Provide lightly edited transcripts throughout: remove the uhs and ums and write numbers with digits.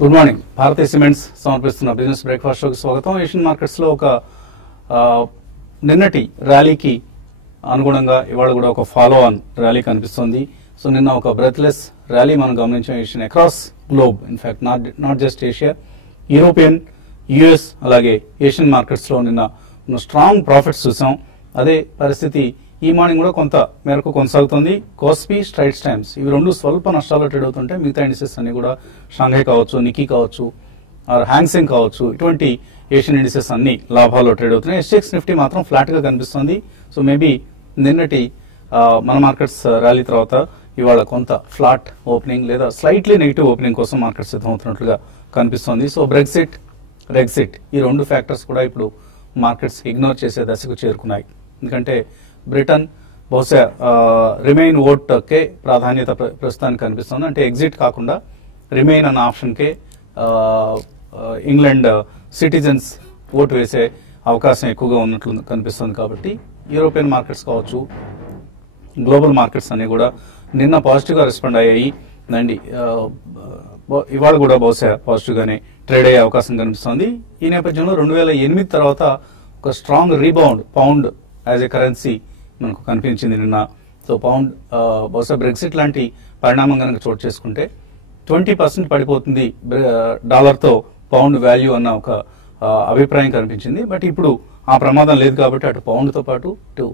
Good morning. Bharatiya cements సమర్పిస్తున్న business breakfast షోకి స్వాగతం. ఏషియన్ మార్కెట్స్ లో ఒక నిన్నటి ర్యాలీకి అనుగుణంగా ఇవాళ కూడా ఒక ఫాలో ఆన్ ర్యాలీ కనిపిస్తుంది. సో నిన్న ఒక బ్రెత్లెస్ ర్యాలీ మనం గమనించాం Asian across globe. In fact not just Asia, European, US అలాగే ఏషియన్ మార్కెట్స్ లో నిన్న స్ట్రాంగ్ ప్రాఫిట్స్ చూసాం. అదే పరిస్థితి ఈ మార్నింగ్ కూడా కొంత మేరకు కొనసాగుతుంది. కోస్పీ, స్ట్రైట్స్ టైమ్స్ ఇవి రెండు స్వల్ప నష్టాల్లో ట్రేడ్ అవుతుంటే మిగతా ఇండిసెస్ అన్ని కూడా షాంఘై కావచ్చు, నిక్కీ కావచ్చు, హ్యాంగ్సెంగ్ కావచ్చు, ఇటువంటి ఏషియన్ ఇండిసెస్ అన్ని లాభాల్లో ట్రేడ్ అవుతున్నాయి. ఎస్ఎక్స్ నిఫ్టీ మాత్రం ఫ్లాట్ గా కనిపిస్తుంది. సో మేబీ నిన్నటి మన మార్కెట్స్ ర్యాలీ తర్వాత ఇవాళ కొంత ఫ్లాట్ ఓపెనింగ్ లేదా స్లైట్లీ నెగిటివ్ ఓపెనింగ్ కోసం మార్కెట్ సిద్ధమవుతున్నట్లుగా కనిపిస్తుంది. సో రెగ్జిట్ ఈ రెండు ఫ్యాక్టర్స్ కూడా ఇప్పుడు మార్కెట్స్ ఇగ్నోర్ చేసే దశకు చేరుకున్నాయి. ఎందుకంటే బ్రిటన్ బహుశా రిమైన్ ఓట్ కే ప్రాధాన్యత ప్రస్తుతానికి కనిపిస్తుంది. అంటే ఎగ్జిట్ కాకుండా రిమైన్ అన్న ఆప్షన్ కే ఇంగ్లాండ్ సిటిజన్స్ ఓటు వేసే అవకాశం ఎక్కువగా ఉన్నట్లు కనిపిస్తుంది. కాబట్టి యూరోపియన్ మార్కెట్స్ కావచ్చు, గ్లోబల్ మార్కెట్స్ అన్ని కూడా నిన్న పాజిటివ్ గా రెస్పాండ్ అయ్యాయి. అండ్ ఇవాళ కూడా బహుశా పాజిటివ్ గానే ట్రేడ్ అయ్యే అవకాశం కనిపిస్తుంది. ఈ నేపథ్యంలో 2008 తర్వాత ఒక strong rebound pound as a currency మనకు కనిపించింది నిన్న. సో పౌండ్ బహుశా బ్రెగ్జిట్ లాంటి పరిణామం కనుక చోటు చేసుకుంటే 20% పడిపోతుంది డాలర్తో పౌండ్ వాల్యూ అన్న ఒక అభిప్రాయం కనిపించింది. బట్ ఇప్పుడు ఆ ప్రమాదం లేదు కాబట్టి అటు పౌండ్తో పాటు ఇటు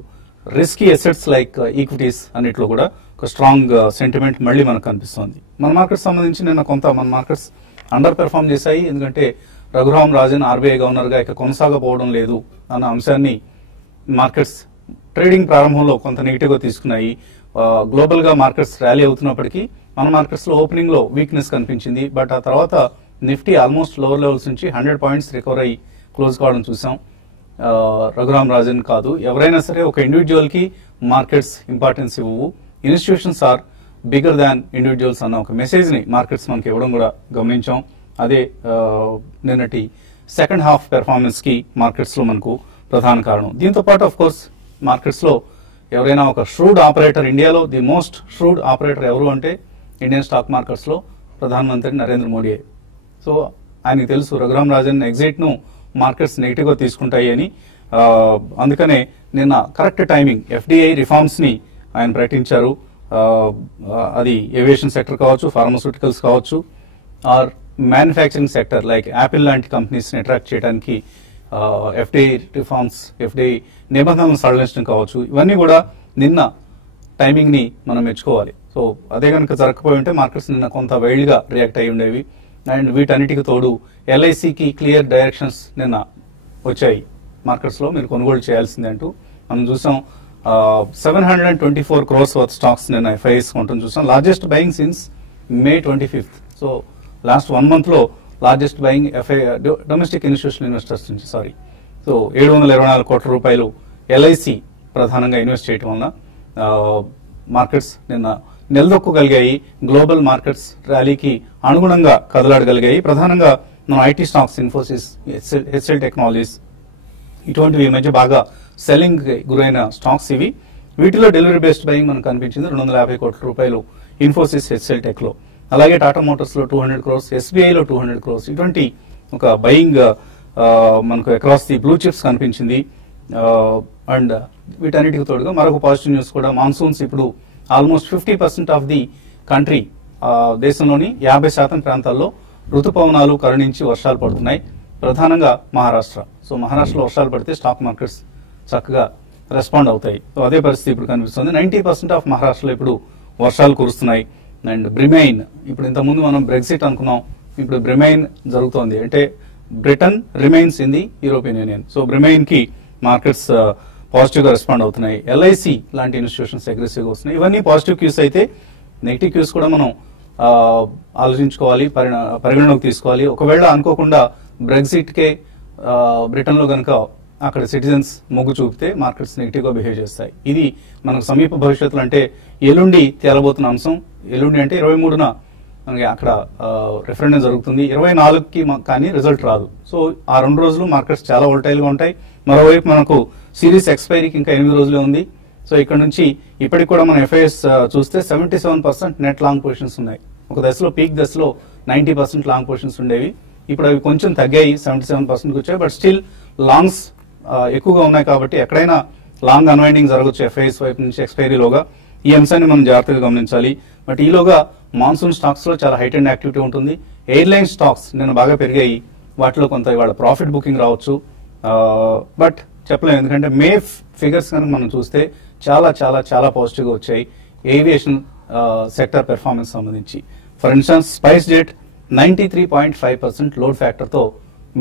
రిస్కీ అసెట్స్ లైక్ ఈక్విటీస్ అన్నిట్లో కూడా ఒక స్ట్రాంగ్ సెంటిమెంట్ మళ్ళీ మనకు కనిపిస్తుంది. మన మార్కెట్స్ సంబంధించి నిన్న కొంత మన మార్కెట్స్ అండర్ పెర్ఫార్మ్ చేశాయి. ఎందుకంటే రఘురామ్ రాజన్ ఆర్బీఐ గవర్నర్గా ఇక కొనసాగపోవడం లేదు అన్న అంశాన్ని మార్కెట్స్ ట్రేడింగ్ ప్రారంభంలో కొంత నెగిటివ్ గా తీసుకున్నాయి. గ్లోబల్ గా మార్కెట్స్ ర్యాలీ అవుతున్నప్పటికీ మన మార్కెట్స్ లో ఓపెనింగ్ లో వీక్నెస్ కనిపించింది. బట్ ఆ తర్వాత నిఫ్టీ ఆల్మోస్ట్ లోవర్ లెవెల్స్ నుంచి 100 పాయింట్స్ రికవర్ అయ్యి క్లోజ్ కావడం చూసాం. రఘురామ్ రాజన్ కాదు, ఎవరైనా సరే ఒక ఇండివిజువల్ కి మార్కెట్స్ ఇంపార్టెన్స్ ఇవ్వవు. Institutions are bigger than individuals అన్న ఒక మెసేజ్ ని మార్కెట్స్ మనకి ఇవ్వడం కూడా గమనించాం. అదే నిన్నటి సెకండ్ హాఫ్ పెర్ఫార్మెన్స్ కి మార్కెట్స్ లో మనకు ప్రధాన కారణం. దీంతో పాటు ఆఫ్ కోర్స్ మార్కెట్స్ లో ఎవరైనా ఒక ష్రూడ్ ఆపరేటర్, ఇండియాలో ది మోస్ట్ ష్రూడ్ ఆపరేటర్ ఎవరు అంటే ఇండియన్ స్టాక్ మార్కెట్స్ లో ప్రధానమంత్రి నరేంద్ర మోడీ. సో ఆయనకి తెలుసు రఘురామ్ రాజన్ ఎగ్జిట్ ను మార్కెట్స్ నెగిటివ్ గా తీసుకుంటాయి అని. అందుకనే నిన్న కరెక్ట్ టైమింగ్ ఎఫ్డిఐ రిఫార్మ్స్ ని ఆయన ప్రకటించారు. అది ఏవియేషన్ సెక్టర్ కావచ్చు, ఫార్మాస్యూటికల్స్ కావచ్చు, or manufacturing sector like Apple లాంటి కంపెనీస్ ని అట్రాక్ట్ చేయడానికి ఎఫ్డిఐ రిఫార్మ్స్, ఎఫ్డిఐ నిబంధనలను సడలించడం కావచ్చు. ఇవన్నీ కూడా నిన్న టైమింగ్ ని మనం మెచ్చుకోవాలి. సో అదే కనుక జరగకపోయి ఉంటే మార్కెట్స్ నిన్న కొంత వైల్డ్ గా రియాక్ట్ అయి ఉండేవి. అండ్ వీటన్నిటికి తోడు ఎల్ఐసికి క్లియర్ డైరెక్షన్స్ నిన్న వచ్చాయి మార్కెట్స్ లో, మీరు కొనుగోలు చేయాల్సిందే అంటూ. మనం చూసాం 724 crores వర్త్ స్టాక్స్ నిన్న ఎఫ్ఐఎస్ కొంటాం చూసాం. Largest buying since May 25th. So last 1 month లో largest buying domestic institutional investors నుంచి సో 724 కోట్ల రూపాయలు ఎల్ఐసి ప్రధానంగా ఇన్వెస్ట్ చేయడం వలన మార్కెట్స్ నిన్న నిలదొక్కగలిగాయి. గ్లోబల్ మార్కెట్స్ ర్యాలీకి అనుగుణంగా కదలాడగలిగాయి. ప్రధానంగా మన IT stocks, Infosys, HL technologies ఇటువంటివి ఈ మధ్య బాగా సెల్లింగ్ గురైన స్టాక్స్ ఇవి. వీటిలో డెలివరీ బేస్డ్ బయింగ్ మనకు కనిపించింది 250 కోట్ల రూపాయలు ఇన్ఫోసిస్, హెచ్ఎల్ టెక్ లో. అలాగే టాటా మోటార్స్ లో 200 crores, ఎస్బీఐలో 200 crores. ఇటువంటి ఒక బయింగ్ మనకు అక్రాస్ ది బ్లూ చిప్స్ కనిపించింది. అండ్ వీటన్నిటికి తోడుగా మరొక పాజిటివ్ న్యూస్ కూడా, మాన్సూన్స్ ఇప్పుడు ఆల్మోస్ట్ 50% ఆఫ్ ది కంట్రీ, దేశంలోని 50% ప్రాంతాల్లో ఋతుపవనాలు కరుణించి వర్షాలు పడుతున్నాయి. ప్రధానంగా మహారాష్ట్ర. సో మహారాష్ట్రలో వర్షాలు పడితే స్టాక్ మార్కెట్స్ చక్కగా రెస్పాండ్ అవుతాయి. సో అదే పరిస్థితి ఇప్పుడు కనిపిస్తుంది. 90% ఆఫ్ మహారాష్ట్రలో ఇప్పుడు వర్షాలు కురుస్తున్నాయి. అండ్ బ్రిమైన్, ఇప్పుడు ఇంతకుముందు మనం బ్రెగ్జిట్ అనుకున్నాం, ఇప్పుడు బ్రిమైన్ జరుగుతోంది. అంటే Britain remains in the European Union. So Bremain కి మార్కెట్స్ పాజిటివ్ గా రెస్పాండ్ అవుతున్నాయి. ఎల్ఐసి లాంటి ఇన్స్టిట్యూషన్స్ అగ్రెసివ్ గా వస్తున్నాయి. ఇవన్నీ పాజిటివ్ క్యూస్ అయితే నెగిటివ్ క్యూస్ కూడా మనం ఆలోచించుకోవాలి, పరిగణలోకి తీసుకోవాలి. ఒకవేళ అనుకోకుండా బ్రెగ్జిట్ కే బ్రిటన్ లో కనుక అక్కడ సిటిజన్స్ మొగ్గు చూపితే మార్కెట్స్ నెగిటివ్ గా బిహేవ్ చేస్తాయి. ఇది మనకు సమీప భవిష్యత్తులో, అంటే ఎల్లుండి తేలబోతున్న అంశం. ఎల్లుండి అంటే 23న మనకి అక్కడ రెఫరెండం జరుగుతుంది. 24కి కానీ రిజల్ట్ రాదు. సో ఆ 2 రోజులు మార్కెట్స్ చాలా వోల్టైల్ గా ఉంటాయి. మరోవైపు మనకు సిరీస్ ఎక్స్పైరీకి ఇంకా 8 రోజులే ఉంది. సో ఇక్కడ నుంచి ఇప్పటికి కూడా మన ఎఫ్ఐఎస్ చూస్తే 77% నెట్ లాంగ్ పొజిషన్స్ ఉన్నాయి. ఒక దశలో పీక్ దశలో 90% లాంగ్ పొజిషన్స్ ఉండేవి. ఇప్పుడు అవి కొంచెం తగ్గాయి, 77% వచ్చాయి. బట్ స్టిల్ లాంగ్స్ ఎక్కువగా ఉన్నాయి కాబట్టి ఎక్కడైనా లాంగ్ అన్వైండింగ్ జరగవచ్చు ఎఫ్ఐఎస్ వైపు నుంచి ఎక్స్పైరీలోగా. ఈ అంశాన్ని మనం జాగ్రత్తగా గమనించాలి. బట్ ఈలోగా మాన్సూన్ స్టాక్స్ లో చాలా హైట్ అండ్ యాక్టివిటీ ఉంటుంది. ఎయిర్లైన్ స్టాక్స్ నిన్న బాగా పెరిగాయి, వాటిలో కొంత ఇవాళ ప్రాఫిట్ బుకింగ్ రావచ్చు. బట్ చెప్పలేము, ఎందుకంటే మే ఫిగర్స్ కనుక మనం చూస్తే చాలా చాలా చాలా పాజిటివ్ గా వచ్చాయి ఏవియేషన్ సెక్టర్ పెర్ఫార్మెన్స్ సంబంధించి. For instance spice jet 93.5% load factor తో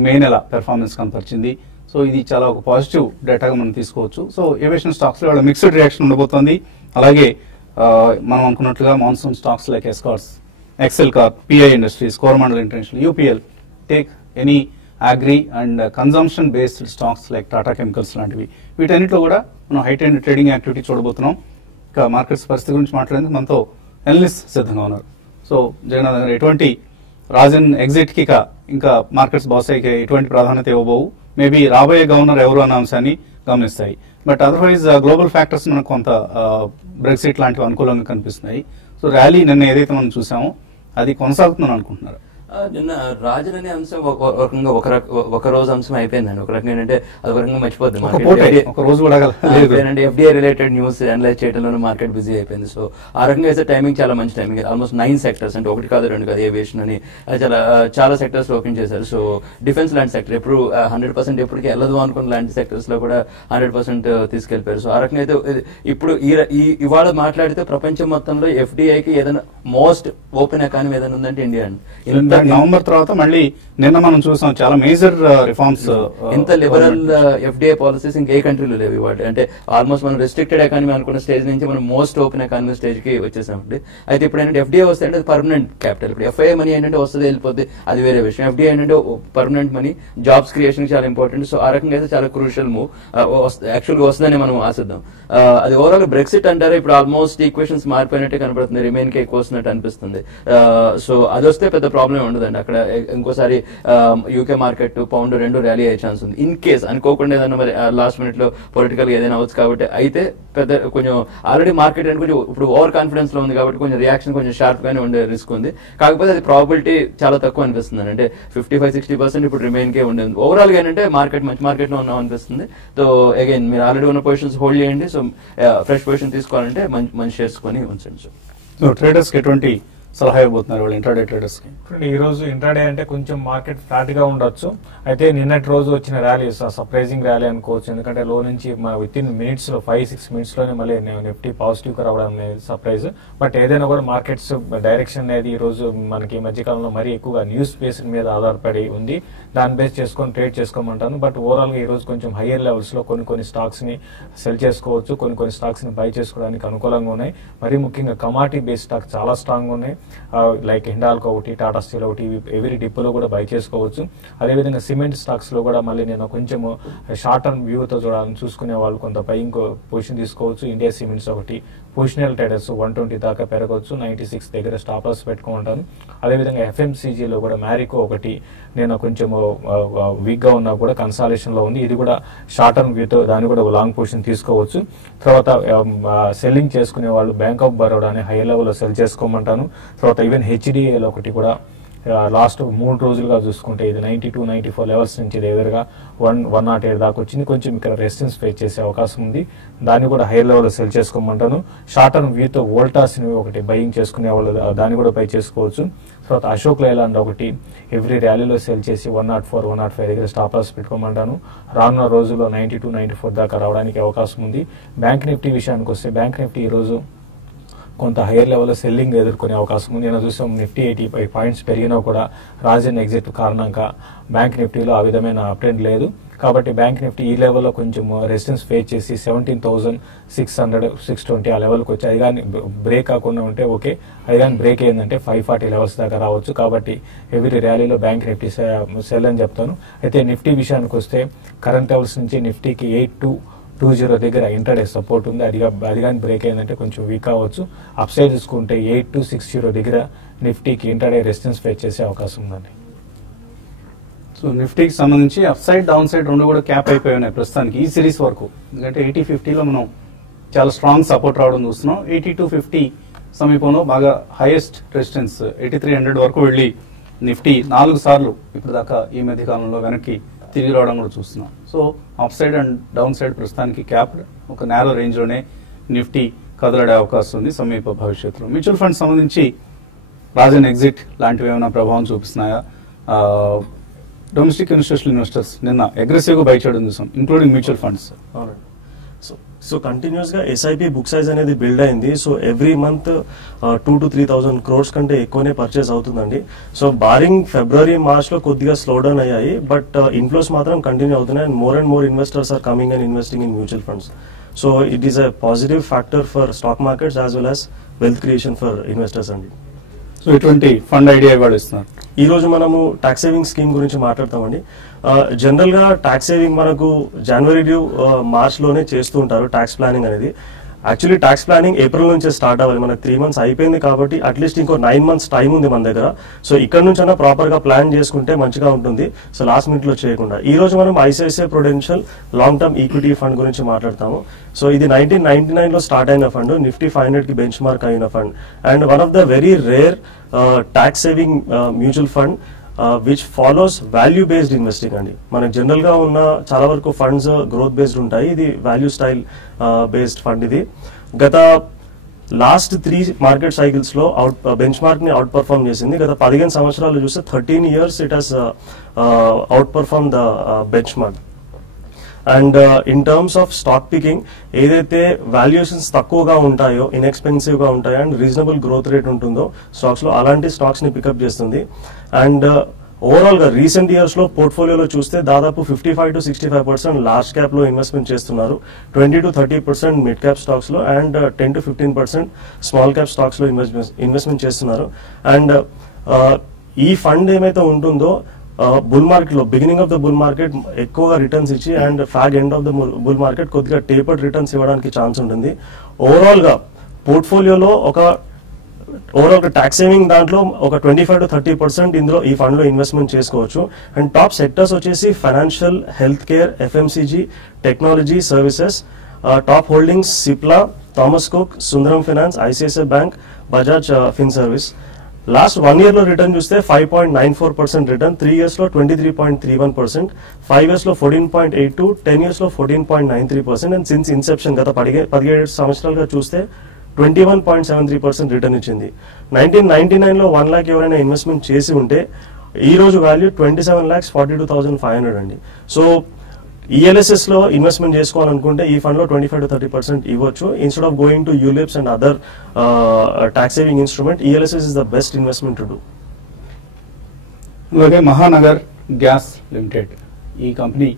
మే నెల పెర్ఫార్మెన్స్ కనపరిచింది. సో ఇది చాలా ఒక పాజిటివ్ డేటాగా మనం తీసుకోవచ్చు. సో ఏవియేషన్ స్టాక్స్ లో వాళ్ళ మిక్స్డ్ రియాక్షన్ ఉండబోతోంది. అలాగే మనం అనుకున్నట్లుగా monsoon stocks like Escorts, Excel Corp, PI Industries, Coromandel International, UPL, take any agri and consumption based stocks like Tata Chemicals లాంటివి, వీటన్నిటిలో కూడా మనం హైట్ అండ్ ట్రేడింగ్ యాక్టివిటీ చూడబోతున్నాం. ఇక మార్కెట్స్ పరిస్థితి గురించి మాట్లాడేందుకు మనతో అనలిస్ట్ సిద్ధంగా ఉన్నారు. సో జగన్నాథ్ గారు, ఎటువంటి రాజన్ ఎగ్జిట్ కి ఇంకా మార్కెట్స్ బాసైకి ఎటువంటి ప్రాధాన్యత ఇవ్వబోవు, మేబీ రాబోయే గవర్నర్ ఎవరు అన్న అంశాన్ని గమనిస్తాయి. బట్ అదర్వైజ్ గ్లోబల్ ఫ్యాక్టర్స్ మనకు కొంత బ్రెక్సిట్ లాంటివి అనుకూలంగా కనిపిస్తున్నాయి. సో ర్యాలీ నిన్న ఏదైతే మనం చూసామో అది కొనసాగుతుందని అనుకుంటున్నారు? నిన్న రాజన్ అనే అంశం ఒక రోజు అంశం అయిపోయిందండి. ఒక రకంగా ఏంటంటే అది ఒక రకంగా మర్చిపోద్ది ఎఫ్డిఐ రిలేటెడ్ న్యూస్ అనలైజ్ చేయడంలో మార్కెట్ బిజీ అయిపోయింది. సో ఆ రకంగా అయితే టైమింగ్ చాలా మంచి టైమింగ్. ఆల్మోస్ట్ 9 సెక్టర్స్, అంటే ఒకటి కాదు రెండు కాదు, ఏవియేషన్ అని చాలా సెక్టర్స్ ఓపెన్ చేశారు. సో డిఫెన్స్ లాంటి సెక్టర్ ఎప్పుడు 100% ఎప్పటికీ వెళ్ళదు అనుకున్న లాంటి సెక్టర్స్ లో కూడా 100% తీసుకెళ్లిపోయారు. సో ఆ రకంగా అయితే ఇప్పుడు ఇవాళ మాట్లాడితే ప్రపంచం మొత్తంలో ఎఫ్డిఐకి ఏదైనా మోస్ట్ ఓపెన్ ఎకానమీ ఏదైనా ఉందంటే ఇండియా అండి. నవంబర్ తర్వాత మళ్ళీ నిన్న మనం చూసాం చాలా మేజర్ రిఫార్మ్స్. ఇంత లిబరల్ ఎఫ్డిఐ పాలసీస్ ఇంకే కంట్రీలో లేవు ఇవాటి. అంటే ఆల్మోస్ట్ మనం రెస్ట్రిక్టెడ్ ఎకానమీ అనుకున్న స్టేజ్ నుంచి మనం మోస్ట్ ఓపెన్ ఎకానమీ స్టేజ్ కి వచ్చేసామండి. అయితే ఇప్పుడు ఏంటంటే ఎఫ్డిఐ వస్తే అంటే పర్మనెంట్ క్యాపిటల్. ఇప్పుడు ఎఫ్ఐఐ మనీ ఏంటంటే వస్తుంది వెళ్ళిపోతే అది వేరే విషయం. ఎఫ్డిఐ ఏంటంటే పర్మనెంట్ మనీ, జాబ్స్ క్రియేషన్ చాలా ఇంపార్టెంట్. సో ఆ రకంగా అయితే చాలా క్రూషియల్ మూవ్ యాక్చువల్గా వస్తుందని మనం ఆశిద్దాం. అది ఓవరాల్ బ్రెక్సిట్ అంటారు, ఇప్పుడు ఆల్మోస్ట్ ఈక్వేషన్స్ మారిపోయినట్టే కనబడుతుంది, రిమైన్ కి ఎక్కువ వస్తున్నట్టు అనిపిస్తుంది. సో అది వస్తే పెద్ద ప్రాబ్లం ఉండదండి. అక్కడ ఇంకోసారి యూకే మార్కెట్, పౌండ్ రెండు ర్యాలీ అయ్యే ఛాన్స్ ఉంది. ఇన్ కేస్ అనుకోకుండా ఏదైనా మరి లాస్ట్ మినిట్ లో పొలిటికల్ గా ఏదైనా అవచ్చు కాబట్టి అయితే పెద్ద కొంచెం ఆల్రెడీ మార్కెట్ అంటే కొంచెం ఇప్పుడు ఓవర్ కాన్ఫిడెన్స్ లో ఉంది కాబట్టి కొంచెం రియాక్షన్ కొంచెం షార్ప్ గానే ఉండే రిస్క్ ఉంది. కాకపోతే అది ప్రాబిలిటీ చాలా తక్కువ అనిపిస్తుంది. అంటే 55-60% ఇప్పుడు రిమైన్ కే ఉండేది. ఓవరాల్ గా ఏంటంటే మార్కెట్ మంచి మార్కెట్ లో ఉన్నాం అనిపిస్తుంది. సో అగైన్ మీరు ఆల్రెడీ ఉన్న పొజిషన్స్ హోల్డ్ చేయండి. సో ఫ్రెష్ పొజిషన్ తీసుకోవాలంటే మంచి షేర్స్ కొని ఉంచండి. సో ట్రేడర్స్ కి ఎటువంటి సలహా ఇవ్వబోతున్నారు వాళ్ళు ఇంట్రాడే ట్రేడర్స్ కి? ఈ రోజు ఇంట్రాడే అంటే కొంచెం మార్కెట్ ఫ్లాట్ గా ఉండొచ్చు. అయితే నిన్నటి రోజు వచ్చిన ర్యాలీ సర్ప్రైజింగ్ ర్యాలీ అనుకోవచ్చు. ఎందుకంటే లో నుంచి విత్ ఇన్ మినిట్స్ లో 5-6 మినిట్స్ లోనే మళ్ళీ నిఫ్టీ పాజిటివ్ గా రావడం అనేది సర్ప్రైజ్. బట్ ఏదైనా కూడా మార్కెట్స్ డైరెక్షన్ అనేది ఈ రోజు మనకి ఈ మధ్యకాలంలో మరీ ఎక్కువగా న్యూస్ బేస్ మీద ఆధారపడి ఉంది. దాన్ని బేస్ చేసుకొని ట్రేడ్ చేసుకోమంటాను. బట్ ఓవరాల్ గా ఈ రోజు కొంచెం హయ్యర్ లెవెల్స్ లో కొన్ని స్టాక్స్ ని సెల్ చేసుకోవచ్చు, కొన్ని స్టాక్స్ ని బై చేసుకోవడానికి అనుకూలంగా ఉన్నాయి. మరీ ముఖ్యంగా కమాడిటీ బేస్డ్ స్టాక్ చాలా స్ట్రాంగ్ ఉన్నాయి. లైక్ హిండాల్కో ఒకటి, టాటా స్టీల్ ఒకటి, ఎవరీ డిపోలో కూడా బై చేసుకోవచ్చు. అదేవిధంగా సిమెంట్ స్టాక్స్ లో కూడా మళ్ళీ నేను కొంచెం షార్ట్ టర్మ్ వ్యూతో చూసుకునే వాళ్ళు కొంత బయింగ్ పొజిషన్ తీసుకోవచ్చు. ఇండియా సిమెంట్స్ ఒకటి, పొజిషనల్ ట్రేడర్స్ 120 దాకా పెరగవచ్చు. 96 దగ్గర స్టాప్ లాస్ పెట్టుకుంటాను. అదేవిధంగా ఎఫ్ఎంసీజీలో కూడా మ్యారికో ఒకటి నేను కొంచెం వీక్ గా ఉన్నా కూడా కన్సాలేషన్ లో ఉంది. ఇది కూడా షార్ట్ టర్మ్ వ్యూతో దాన్ని కూడా లాంగ్ పొజిషన్ తీసుకోవచ్చు. తర్వాత సెల్లింగ్ చేసుకునే వాళ్ళు బ్యాంక్ ఆఫ్ బరోడా అనే హై లెవెల్లో సెల్ చేసుకోమంటాను. తర్వాత ఈవెన్ హెచ్డిఏలో ఒకటి కూడా లాస్ట్ 3 రోజులుగా చూసుకుంటే ఇది 92-94 లెవెల్స్ నుంచి ఎదురుగా 108 దాకా వచ్చింది. కొంచెం ఇక్కడ రెసిస్టెన్స్ ఫేస్ చేసే అవకాశం ఉంది. దాన్ని కూడా హైయర్ లెవెల్లో సెల్ చేసుకోమంటాను. షార్ట్ టర్మ్ వ్యూతో వోల్టాస్ ఒకటి బయింగ్ చేసుకునే వాళ్ళు దాన్ని కూడా బై చేసుకోవచ్చు. తర్వాత అశోక్ లైలాండ్ ఒకటి ఎవ్రీ ర్యాలీలో సెల్ చేసి 104-105 దగ్గర స్టాప్ లాస్ పెట్టుకోమంటాను. రానున్న రోజుల్లో 92-94 దాకా రావడానికి అవకాశం ఉంది. బ్యాంక్ నిఫ్టీ విషయానికి వస్తే బ్యాంక్ నిఫ్టీ ఈ రోజు కొంత హైయర్ లెవెల్లో సెల్లింగ్ ఎదుర్కొనే అవకాశం ఉంది. నేను చూసాం నిఫ్టీ 85 పాయింట్స్ పెరిగినా కూడా రాజన్ ఎగ్జిట్ కారణంగా బ్యాంక్ నిఫ్టీలో ఆ విధమైన అప్ట్రెండ్ లేదు. కాబట్టి బ్యాంక్ నిఫ్టీ ఈ లెవెల్లో కొంచెం రెసిస్టెన్స్ ఫేస్ చేసి 17,600-620 ఆ లెవెల్కి వచ్చి అది కానీ బ్రేక్ కాకుండా ఉంటే ఓకే. అది కానీ బ్రేక్ అయిందంటే 540 లెవెల్స్ దాకా రావచ్చు. కాబట్టి ఎవ్రీ ర్యాలీలో బ్యాంక్ నిఫ్టీ సెల్ అని చెప్తాను. అయితే నిఫ్టీ విషయానికి వస్తే కరెంట్ లెవెల్స్ నుంచి నిఫ్టీకి 8220 దగ్గర ఇంటర్డే సపోర్ట్ ఉంది. అది కానీ బ్రేక్ అయిందంటే కొంచెం వీక్ అవ్వచ్చు. అప్ సైడ్ చూసుకుంటే 8260 దగ్గర నిఫ్టీకి ఇంటర్డే రెసిస్టెన్స్ ఫేస్ చేసే అవకాశం ఉందండి. సో నిఫ్టీకి సంబంధించి అప్ సైడ్ డౌన్ సైడ్ రెండు కూడా క్యాప్ అయిపోయి ఉన్నాయి ప్రస్తుతానికి ఈ సిరీస్ వరకు. ఎందుకంటే 80-50లో మనం చాలా స్ట్రాంగ్ సపోర్ట్ రావడం చూస్తున్నాం. 8250 సమీపంలో బాగా హైయెస్ట్ రెసిస్టెన్స్ 8300 వరకు వెళ్ళి నిఫ్టీ 4 సార్లు ఇప్పుడు దాకా ఈ మధ్య కాలంలో వెనక్కి తిరిగి రావడం కూడా చూస్తున్నాం. So up side and down side ప్రస్తుతానికి క్యాప్ ఒక నేరో రేంజ్లోనే నిఫ్టీ కదలడే అవకాశం ఉంది సమీప భవిష్యత్తులో. మ్యూచువల్ ఫండ్స్ సంబంధించి రాజన్ ఎగ్జిట్ లాంటివి ఏమైనా ప్రభావం చూపిస్తున్నాయా? డొమెస్టిక్ ఇన్స్టిట్యూషనల్ ఇన్వెస్టర్స్ నిన్న అగ్రెసివ్గా బై చేయడం చూసాం, including mutual funds. So continuous గా ఎస్ఐపి బుక్ సైజ్ అనేది బిల్డ్ అయింది. So every month 2,000 to 3,000 crores కంటే ఎక్కువనే పర్చేస్ అవుతుందండి. సో బారింగ్ ఫిబ్రవరి మార్చ్ లో కొద్దిగా స్లో డౌన్ అయ్యాయి, బట్ ఇన్ఫ్లోస్ మాత్రం కంటిన్యూ అవుతున్నాయి. And more investors are coming and investing in mutual funds. So it is a positive factor for stock markets as well as wealth creation for investors అండి. So ఇటువంటి fund idea ఇవాళ ఇస్తున్నారు. ఈ రోజు మనము tax saving scheme గురించి మాట్లాడతామండి. General గా ట్యాక్స్ సేవింగ్ మనకు జనవరి టు మార్చ్ లోనే చేస్తూ ఉంటారు ట్యాక్స్ ప్లానింగ్ అనేది. యాక్చువల్లీ ట్యాక్స్ ప్లానింగ్ ఏప్రిల్ నుంచే స్టార్ట్ అవ్వాలి. మనకు 3 months అయిపోయింది కాబట్టి అట్లీస్ట్ ఇంకో 9 months టైం ఉంది మన దగ్గర. సో ఇక్కడ నుంచి అయినా ప్రాపర్ గా ప్లాన్ చేసుకుంటే మంచిగా ఉంటుంది. సో లాస్ట్ మినిట్ లో చేయకుండా. ఈ రోజు మనం ICICI Prudential long term equity fund గురించి మాట్లాడతాము. సో ఇది 1999 లో స్టార్ట్ అయిన ఫండ్, నిఫ్టీ 500 కి బెంచ్ మార్క్ అయిన fund, and one of the very rare tax saving mutual fund which follows value based investing అండి. మనకు జనరల్ గా ఉన్న చాలా వరకు ఫండ్స్ గ్రోత్ బేస్డ్ ఉంటాయి, ఇది వాల్యూ స్టైల్ బేస్డ్ ఫండ్. ఇది గత లాస్ట్ 3 మార్కెట్ సైకిల్స్ లో బెంచ్ మార్క్ ని అవుట్ పర్ఫార్మ్ చేసింది. గత 15 సంవత్సరాలు చూస్తే 13 years it has out perform the bench mark. And in terms of stock picking, ఏదైతే వాల్యుయేషన్స్ తక్కువగా ఉంటాయో, ఇన్ఎక్స్పెన్సివ్ గా ఉంటాయో అండ్ రీజనబుల్ గ్రోత్ రేట్ ఉంటుందో స్టాక్స్ లో, అలాంటి స్టాక్స్ ని పికప్ చేస్తుంది. అండ్ ఓవరాల్ గా రీసెంట్ ఇయర్స్ లో పోర్ట్ఫోలియోలో చూస్తే దాదాపు 55 to 65% లార్జ్ క్యాప్ లో ఇన్వెస్ట్మెంట్ చేస్తున్నారు, 20 to 30% మిడ్ క్యాప్ స్టాక్స్ లో, and 10 to 15% small cap stocks లో ఇన్వెస్ట్మెంట్ చేస్తున్నారు. అండ్ ఈ ఫండ్ ఏమైతే ఉంటుందో బుల్ మార్కెట్ లో beginning of the bull market ఎక్కువగా రిటర్న్స్ ఇచ్చి and fag end of the bull market కొద్దిగా టేపర్డ్ రిటర్న్స్ ఇవ్వడానికి ఛాన్స్ ఉంటుంది. ఓవరాల్ గా పోర్ట్ఫోలియోలో ఓవరాల్ ట్యాక్స్ సేవింగ్ దాంట్లో ఒక 25 to 30% ఇందులో ఈ ఫండ్ లో ఇన్వెస్ట్మెంట్ చేసుకోవచ్చు. అండ్ టాప్ సెక్టర్స్ వచ్చేసి financial, health care, FMCG, technology services. Top holdings Cipla, Thomas Cook, Sundaram finance, ICICI bank, Bajaj fin service. Last 1 year లో రిటర్న్ చూస్తే 5.94% రిటర్న్, 3 years లో 23.31%, 5 years లో 14.82%, 10 years లో 14.93%, అండ్ సిన్స్ ఇన్సెప్షన్ గత 17 సంవత్సరాలుగా చూస్తే 21.73% రిటర్న్ ఇచ్చింది. 1999 లో 1 lakh ఎవరైనా ఇన్వెస్ట్మెంట్ చేసి ఉంటే ఈ రోజు వాల్యూ 27,42,500 అండి. సో ఈఎల్ఎస్ఎస్ లో ఇన్వెస్ట్మెంట్ చేసుకోవాలనుకుంటే ఈ ఫండ్ లో 25 to 30% ఇవ్వచ్చు. Instead of going to ULIPs and other tax saving instrument, ELSS is the best investment to do. అలాగే మహానగర్ గ్యాస్ లిమిటెడ్ ఈ కంపెనీ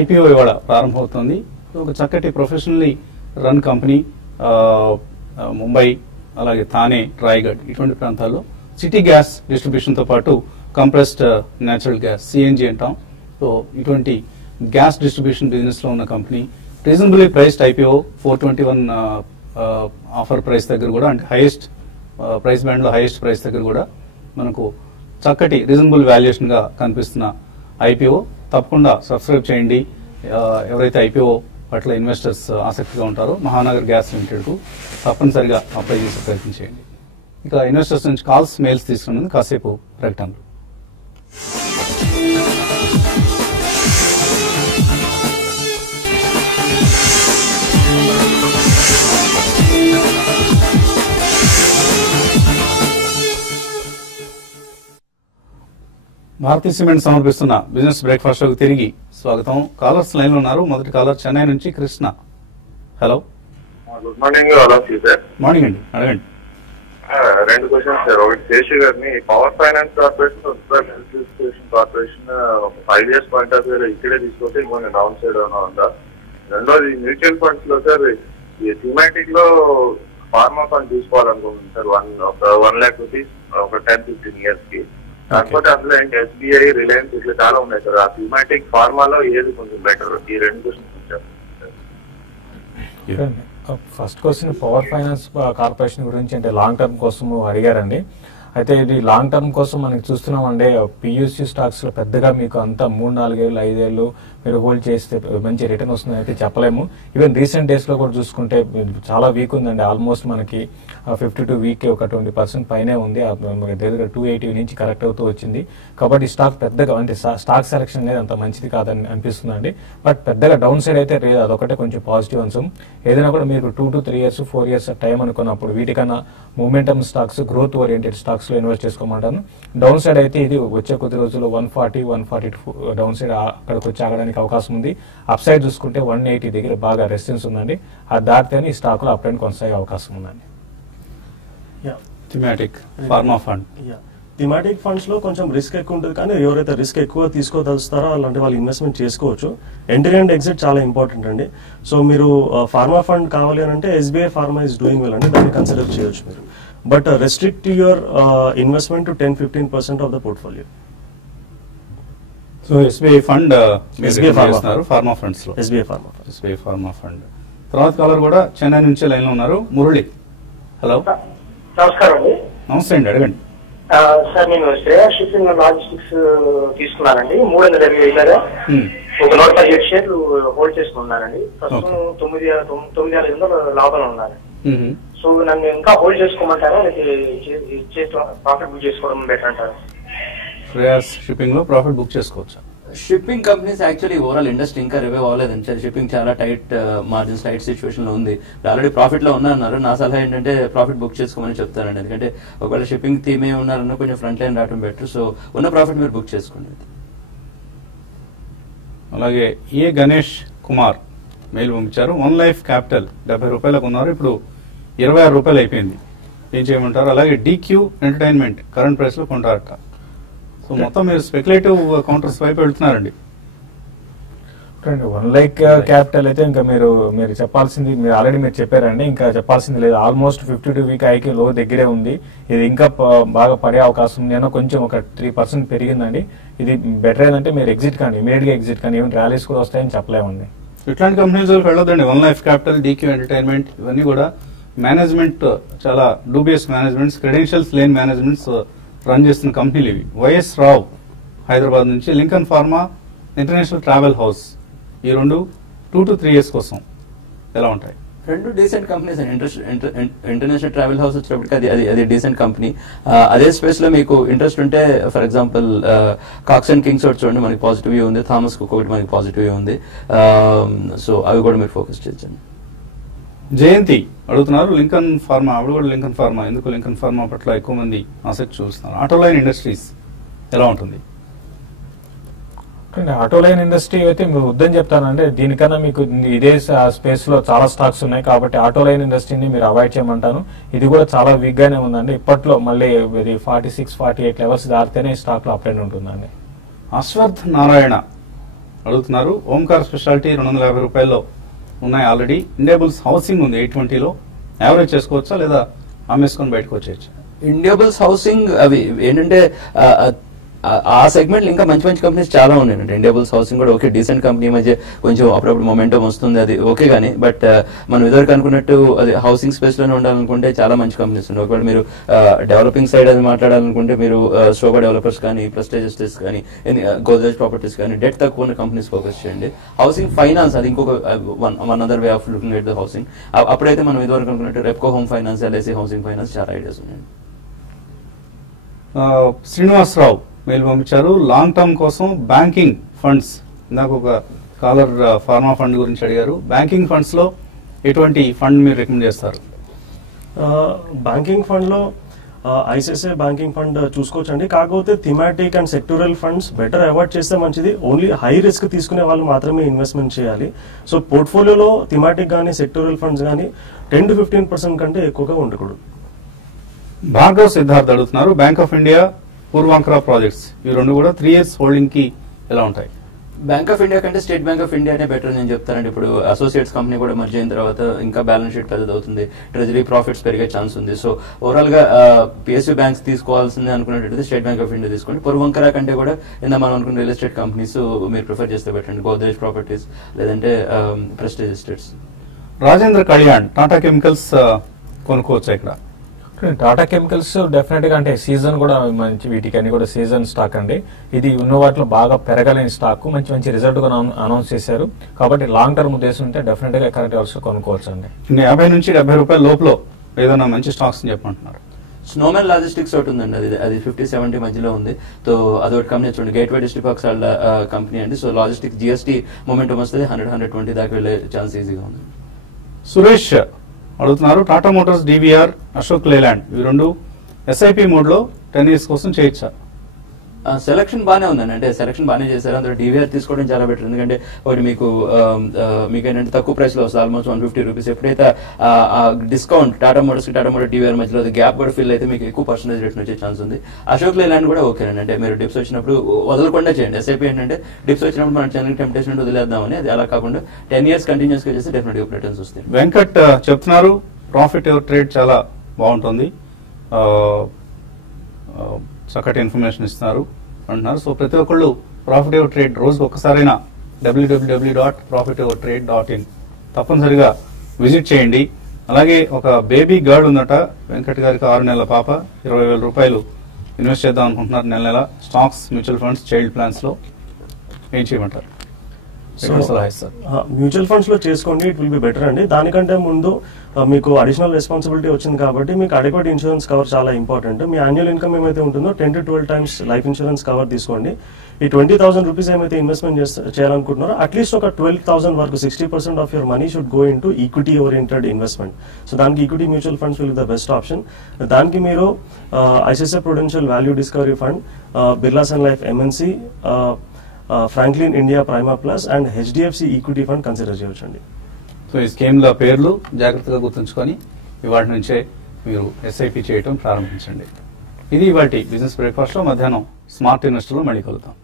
ఐపీఓ ఇవాళ ప్రారంభమవుతుంది. ఒక చక్కటి ప్రొఫెషనల్లీ రన్ కంపెనీ. ముంబై, అలాగే థానే, రాయ్గఢ్ ఇటువంటి ప్రాంతాల్లో సిటీ గ్యాస్ డిస్ట్రిబ్యూషన్ తో పాటు కంప్రెస్డ్ న్యాచురల్ గ్యాస్, సిఎన్జి అంటాం. సో ఇటువంటి గ్యాస్ డిస్ట్రిబ్యూషన్ బిజినెస్ లో ఉన్న company. Reasonably priced IPO 421 offer price దగ్గర కూడా, అంటే హైయెస్ట్ ప్రైస్ బ్యాండ్ లో హైయెస్ట్ ప్రైస్ దగ్గర కూడా మనకు చక్కటి రీజనబుల్ వాల్యుయేషన్ గా కనిపిస్తున్న ఐపీఓ. తప్పకుండా సబ్స్క్రైబ్ చేయండి. ఎవరైతే ఐపీఓ పట్ల ఇన్వెస్టర్స్ ఆసక్తిగా ఉంటారో మహానగర్ గ్యాస్ లిమిటెడ్ కు తప్పనిసరిగా అప్లై చేసే ప్రయత్నం చేయండి. ఇక ఇన్వెస్టర్స్ నుంచి కాల్స్, మెయిల్స్ తీసుకున్నది కాసేపు ప్రకటనలు. భారతీ సిమెంట్ సమర్పిస్తున్న బిజినెస్ బ్రేక్ఫాస్ట్ షోకి తిరిగి స్వాగతం. కాలర్స్ లైన్ లో ఉన్నారు. మొదటి కాలర్ చెన్నై నుంచి Krishna. Hello, good morning. Sir morning అండి, అడగండి. 2 questions సార్. ఒకటి శేషి గారిని, power finance corporation, Uttarakhand health education corporation 5 years point of view ఇక్కడే తీసుకుంటే ఇంకొన్ని డౌన్ సైడ్ ఉందా? రెండోది మ్యూచువల్ ఫండ్స్ లో సార్, ఈ థీమాటిక్ లో ఫార్మా ఫండ్ తీసుకోవాలనుకుంటుంది సార్. 1 lakh rupees ఒక 10-15 years కి. కాకపోతే అందులో ఏంటి ఎస్బీఐ, రిలయన్స్ ఇట్లా చాలా ఉన్నాయి సార్. ఆ థీమాటిక్ ఫార్మాలో ఏది కొంచెం బెటర్? ఈ 2 questions వచ్చారు. First question power finance corporation గురించి, అంటే లాంగ్ టర్మ్ కోసం అడిగారండి. అయితే ఇది లాంగ్ టర్మ్ కోసం మనకి చూస్తున్నామంటే పియూసీ స్టాక్స్ లో పెద్దగా మీకు అంతా 3-4 ఏళ్ళు 5 ఏళ్ళు మీరు హోల్డ్ చేస్తే మంచి రిటర్న్ వస్తుందని అయితే చెప్పలేము. ఈవెన్ రీసెంట్ డేస్ లో కూడా చూసుకుంటే చాలా వీక్ ఉందండి. ఆల్మోస్ట్ మనకి 52 వీక్ ఒక 20% పైనే ఉంది. దగ్గర 280 నుంచి కరెక్ట్ అవుతూ వచ్చింది. కాబట్టి స్టాక్ పెద్దగా అంటే స్టాక్ సెలక్షన్ అనేది అంత మంచిది కాదని అనిపిస్తుందండి. బట్ పెద్దగా డౌన్ సైడ్ అయితే లేదు, అదొకటే కొంచెం పాజిటివ్ అంశం. ఏదైనా కూడా మీరు 2 to 3 years 4 years టైం అనుకున్నప్పుడు వీటికన్నా momentum stocks, growth oriented stocks లో ఇన్వెస్ట్ చేసుకోమంటాను. డౌన్ సైడ్ అయితే ఇది వచ్చే కొద్ది రోజుల్లో 140-142 డౌన్ సైడ్ అక్కడికి వచ్చి ఆగడానికి అవకాశం ఉంది. అప్ సైడ్ చూసుకుంటే 180 దగ్గర బాగా రెసిస్టెన్స్ ఉందండి. అది దాటితేనే ఈ స్టాక్ లో అప్ ట్రెండ్ కొనసాగే అవకాశం ఉందండి. Thematic pharma fund, thematic funds లో కొంచెం రిస్క్ ఎక్కువ ఉంటుంది, కానీ ఎవరైతే రిస్క్ ఎక్కువ తీసుకోదలుస్తారో అలాంటి వాళ్ళు ఇన్వెస్ట్మెంట్ చేసుకోవచ్చు. ఎంట్రీ అండ్ ఎగ్జిట్ చాలా ఇంపార్టెంట్ అండి. సో మీరు ఫార్మా ఫండ్ కావాలి అని అంటే SBI pharma is doing well అండి, దాన్ని కన్సిడర్ చేయొచ్చు మీరు. But restrict your investment to 10-15% of the portfolio. So SBI fund SBI pharma funds లో SBI ఫార్మా ఫండ్. తర్వాత కాలర్ కూడా చెన్నై నుంచి లైన్ లో ఉన్నారు, మురళి. హలో, నమస్కారం అండి. నమస్తే అండి, అడగండి. సార్ నేను శ్రేయా షిప్పింగ్ లాజిస్టిక్స్ తీసుకున్నానండి. 320 ఒక 117 షేర్లు హోల్డ్ చేసుకున్నానండి. ప్రస్తుతం 9,500 లాభంలో ఉన్నాను. సో నన్ను ఇంకా హోల్డ్ చేసుకోమంటారా, ప్రాఫిట్ బుక్ చేసుకోవడం బెటర్ అంటారా? శ్రేయాస్ షిప్పింగ్ లో ప్రాఫిట్ బుక్ చేసుకోవచ్చా? Shipping companies actually overall industry ఇంకా రివైవ్ అవ్వలేదండి. షిప్పింగ్ చాలా టైట్ మార్జిన్స్, టైట్ సిచ్యువేషన్ లో ఉంది. ఆల్రెడీ ప్రాఫిట్ లో ఉన్నారు. నా సలహా ఏంటంటే ప్రాఫిట్ బుక్ చేసుకోమని చెప్తానండి. ఎందుకంటే ఒకవేళ షిప్పింగ్ థీమ్ ఉన్నారన్న కొంచెం ఫ్రంట్ లైన్ రావడం బెటర్. సో ఉన్న ప్రాఫిట్ మీరు బుక్ చేసుకోండి. అలాగే ఏ గణేష్ కుమార్ మెయిల్ పంపించారు. 1 లైఫ్ క్యాపిటల్ 70 రూపాయలకు ఉన్నారు, ఇప్పుడు 26 రూపాయలు అయిపోయింది, ఏం చేయమంటారు? అలాగే DQ ఎంటర్టైన్మెంట్ కరెంట్ ప్రైస్ లో కొంటారట. సో మొత్తం మీరు స్పెక్యులేటివ్ కౌంటర్స్ వైపు వెళ్తున్నారండి. 1 లైక్ క్యాపిటల్ అయితే ఇంకా మీరు చెప్పాల్సింది మీరు ఆల్రెడీ మీరు చెప్పారండి, ఇంకా చెప్పాల్సింది లేదు. ఆల్మోస్ట్ 52 వీక్ ఐకి లో దగ్గరే ఉంది. ఇది ఇంకా బాగా పడే అవకాశం ఉంది. నేను కొంచెం ఒక 3% పెరిగిందండి. ఇది బెటర్ ఏదంటే మీరు ఎగ్జిట్ కానీ, ఇమీడియట్ గా ఎగ్జిట్ కానీ, ఈవెన్ ర్యాలీస్ కూడా వస్తాయని చెప్పలేమండి. ఇట్లాంటి కంపెనీస్ వెళ్ళొద్దండి. 1 లైఫ్ క్యాపిటల్, DQ ఎంటర్టైన్మెంట్ ఇవన్నీ కూడా మేనేజ్మెంట్ చాలా డూబియస్ మేనేజ్మెంట్స్, క్రెడెన్షియల్స్ లేని మేనేజ్మెంట్స్ రన్ చేస్తున్న కంపెనీలు ఇవి. వైఎస్ రావు హైదరాబాద్ నుంచి, Lincoln pharma, international travel house, ఈ రెండు 2 to 3 years కోసం ఎలా ఉంటాయి? రెండు డీసెంట్ కంపెనీస్ అండి. ఇంటర్నేషనల్ ట్రావెల్ హౌస్ వచ్చినప్పటికీ అది డీసెంట్ కంపెనీ. అదే స్పేస్ లో మీకు ఇంట్రెస్ట్ ఉంటే for example Cox and Kings ఒకటి చూడండి, మనకి పాజిటివ్ ఉంది. థామస్ కుక్ ఒకటి మనకి పాజిటివ్ ఉంది. సో అవి కూడా మీరు ఫోకస్ చేయొచ్చండి. జయంతి అడుగుతున్నారు లింకన్ ఫార్మా, ఆవిడ కూడా లింకన్ ఫార్మా, ఎందుకు లింకన్ ఫార్మా పట్ల ఎక్కువ మంది ఆసక్తి చూస్తున్నారు? ఆటోలైన్ ఇండస్ట్రీస్ ఎలా ఉంటుంది? ఆటోలైన్ ఇండస్ట్రీ అయితే మీరు వద్దని చెప్తానంటే, దీనికన్నా మీకు ఇదే స్పేస్ లో చాలా స్టాక్స్ ఉన్నాయి కాబట్టి ఆటోలైన్ ఇండస్ట్రీని మీరు అవాయిడ్ చేయమంటాను. ఇది కూడా చాలా వీక్ గానే ఉందండి. ఇప్పట్లో మళ్ళీ 46-48 లెవెల్స్ దాటితేనే స్టాక్ లో అప్ ట్రెండ్ ఉంటుందండి. అశ్వథ్ నారాయణ అడుగుతున్నారు, ఓంకార్ స్పెషాలిటీ 250 రూపాయల్లో ఉన్నాయి ఆల్రెడీ. ఇండియాబుల్స్ హౌసింగ్ ఉంది 820లో, యావరేజ్ చేసుకోవచ్చా లేదా అమ్మేసుకొని బయటకు వచ్చేయచ్చు? ఇండియాబుల్స్ హౌసింగ్ అవి ఏంటంటే ఆ సెగ్మెంట్ ఇంకా మంచి మంచి కంపెనీస్ చాలా ఉన్నాయండి. ఇండియాబుల్స్ హౌసింగ్ కూడా ఓకే, డీసెంట్ కంపెనీ, మధ్య కొంచెం అప్పుడప్పుడు మొమెంటం వస్తుంది, అది ఓకే. కానీ బట్ మనం ఇదివరకు అనుకున్నట్టు అది హౌసింగ్ స్పేస్ లోనే ఉండాలనుకుంటే చాలా మంచి కంపెనీస్ ఉన్నాయి. ఒకవేళ మీరు డెవలపింగ్ సైడ్ అది మాట్లాడాలనుకుంటే మీరు శోభా డెవలపర్స్ కానీ, ప్రెస్టేజ్ ఎస్టేట్స్ కానీ, గోద్రేజ్ ప్రాపర్టీస్ కానీ, డెట్ తక్కువ ఉన్న కంపెనీస్ ఫోకస్ చేయండి. హౌసింగ్ ఫైనాన్స్ అది ఇంకొక one other way of looking at the housing. అప్పుడైతే మనం ఇదివరకు అనుకున్నట్టు Repco home finance, LIC housing finance చాలా ఐడియాస్ ఉన్నాయండి. శ్రీనివాసరావు మెయిల్ పంపించారు, లాంగ్ టర్మ్ కోసం బ్యాంకింగ్ ఫండ్స్. ఇందాక ఒక కాలర్ ఫార్మా ఫండ్ గురించి అడిగారు. బ్యాంకింగ్ ఫండ్స్ లో ఎటువంటి ఫండ్ మీరు రికమెండ్ చేస్తారు? బ్యాంకింగ్ ఫండ్ లో ICICI బ్యాంకింగ్ ఫండ్ చూసుకోవచ్చండి. కాకపోతే thematic and sectoral funds better avoid చేస్తే మంచిది. ఓన్లీ హై రిస్క్ తీసుకునే వాళ్ళు మాత్రమే ఇన్వెస్ట్మెంట్ చేయాలి. సో పోర్ట్ఫోలియోలో థిమాటిక్ కానీ సెక్టోరల్ ఫండ్స్ కానీ 10 to 15% కంటే ఎక్కువగా ఉండకూడదు. భార్గవ్ సిద్ధార్థ్ అడుగుతున్నారు, bank of India, Puravankara projects, ఈ రెండు కూడా 3 years హోల్డింగ్ కి ఎలా ఉంటాయి? బ్యాంక్ ఆఫ్ ఇండియా కంటే స్టేట్ బ్యాంక్ ఆఫ్ ఇండియానే బెటర్ నేను చెప్తానండి. ఇప్పుడు అసోసియేట్స్ కంపెనీ కూడా మర్జ్ అయిన తర్వాత ఇంకా బ్యాలెన్స్ షీట్ పెద్దదవుతుంది, ట్రెజరీ ప్రాఫిట్స్ పెరిగే ఛాన్స్ ఉంది. సో ఓవరాల్ గా PSU బ్యాంక్స్ తీసుకోవాల్సింది అనుకున్నట్టు స్టేట్ బ్యాంక్ ఆఫ్ ఇండియా తీసుకోండి. పూర్వంకర కంటే కూడా ఇందా మనం అనుకున్న రియల్ ఎస్టేట్ కంపెనీస్ మీరు ప్రిఫర్ చేస్తే పెట్టండి, గోద్రేజ్ ప్రాపర్టీస్ లేదంటే Prestige Estates. Rajendra Kalyan, Tata chemicals కొనుక్కోవచ్చా ఇక్కడ? టాటా కెమికల్స్ డెఫినెట్ గా అంటే సీజన్ కూడా మంచి, వీటికి అన్ని కూడా సీజన్ స్టాక్ అండి. ఇది ఉన్న వాటిలో బాగా పెరగలేని స్టాక్, మంచి మంచి రిజల్ట్ కూడా అనౌన్స్ చేశారు. కాబట్టి లాంగ్ టర్మ్ ఉద్దేశం ఉంటే డెఫినెట్ గా కరెంట్ లెవెల్స్ కొనుక్కోవచ్చు అండి. 50 నుంచి 70 రూపాయల లోపల ఏదైనా మంచి స్టాక్స్ చెప్పమంటున్నారు. స్నోమెన్ లాజిస్టిక్స్ ఒకటి ఉందండి, అది 50-70 మధ్యలో ఉంది. సో అదొకటి కంపెనీ చూడండి, గేట్వే డిస్ట్రిబ్యూట్స్ కంపెనీ అండి. సో లాజిస్టిక్స్ జిఎస్టీ మొమెంటం వస్తుంది, 100-120 దాకా వెళ్ళే ఛాన్స్ ఈజీగా ఉంది. సురేష్ అడుగుతున్నారు, టాటా మోటార్స్, డివిఆర్, అశోక్ లేలాండ్ ఇవి రెండు ఎస్ఐపి మోడ్ లో 10 years కోసం చేయొచ్చా? సెలక్షన్ బాగానే ఉందండి, అంటే సెలక్షన్ బాగానే చేశారు. అందులో డివిఆర్ తీసుకోవడం చాలా బెటర్, ఎందుకంటే ఒకటి మీకు ఏంటంటే తక్కువ ప్రైస్ లో వస్తుంది, ఆల్మోస్ట్ 150 రూపీస్. ఎప్పుడైతే డిస్కౌంట్ టాటా మోటార్స్ కి టాటా మోటార్ డివిఆర్ మధ్యలో గ్యాప్ కూడా ఫిల్ అయితే మీకు ఎక్కువ పర్సెంటేజ్ రిటర్న్ వచ్చే ఛాన్స్ ఉంది. అశోక్ లేలాండ్ కూడా ఓకేనండి, అంటే మీరు డిప్స్ వచ్చినప్పుడు వదలకుండా చేయండి. ఎస్ఐపి ఏంటంటే డిప్స్ వచ్చినప్పుడు మన ఛానల్ టెంప్టేషన్ వదిలేద్దామని, అది అలా కాకుండా 10 years కంటిన్యూస్ గా చేస్తే డెఫినెట్ గా రిటర్న్స్ వస్తాయి. వెంకట్ చెప్తున్నారు ప్రాఫిట్ ఎవర్ ట్రేడ్ చాలా బాగుంటుంది, చక్కటి ఇన్ఫర్మేషన్ ఇస్తున్నారు అంటున్నారు. సో ప్రతి ఒక్కళ్ళు ప్రాఫిట్ ఎవర్ ట్రేడ్ రోజుకి ఒక్కసారైనా www.profitevertrade.in తప్పనిసరిగా విజిట్ చేయండి. అలాగే ఒక బేబీ గర్ల్ ఉందట వెంకట్ గారికి, 6 నెలల పాప, 20,000 రూపాయలు ఇన్వెస్ట్ చేద్దాం అనుకుంటున్నారు నెల నెల stocks, mutual funds, child plans లో. ఏం చేయమంటారు? మ్యూచువల్ ఫండ్స్ లో చేసుకోండి, ఇట్ విల్ బి బెటర్ అండి. దానికంటే ముందు మీకు అడిషనల్ రెస్పాన్సిబిలిటీ వచ్చింది కాబట్టి మీకు అడిక్వేట్ ఇన్సూరెన్స్ కవర్ చాలా ఇంపార్టెంట్. మీ యాన్యువల్ ఇన్కమ్ ఏమైతే ఉంటుందో 10 to 12 times life insurance cover తీసుకోండి. ఈ 20,000 రూపీస్ ఏమైతే ఇన్వెస్ట్మెంట్ చేయాలనుకుంటున్నారో అట్లీస్ట్ ఒక 12,000 వరకు 60% of your money should go into equity oriented investment. So దానికి equity mutual funds will the best option. దానికి మీరు ICICI Prudential value discovery fund, Birla Sun Life MNC, Franklin India Prima Plus and HDFC equity fund consider చేయవచ్చండి. So ఈ స్కీమ్ల పేర్లు జాగ్రత్తగా గుర్తుంచుకొని ఇవాటి నుంచే మీరు ఎస్ఐపి చేయటం ప్రారంభించండి. ఇది ఇవాటి బిజినెస్ బ్రేక్ఫాస్ట్ లో. మధ్యాహ్నం స్మార్ట్ ఇన్వెస్టర్ లో మళ్ళీ కలుద్దాం.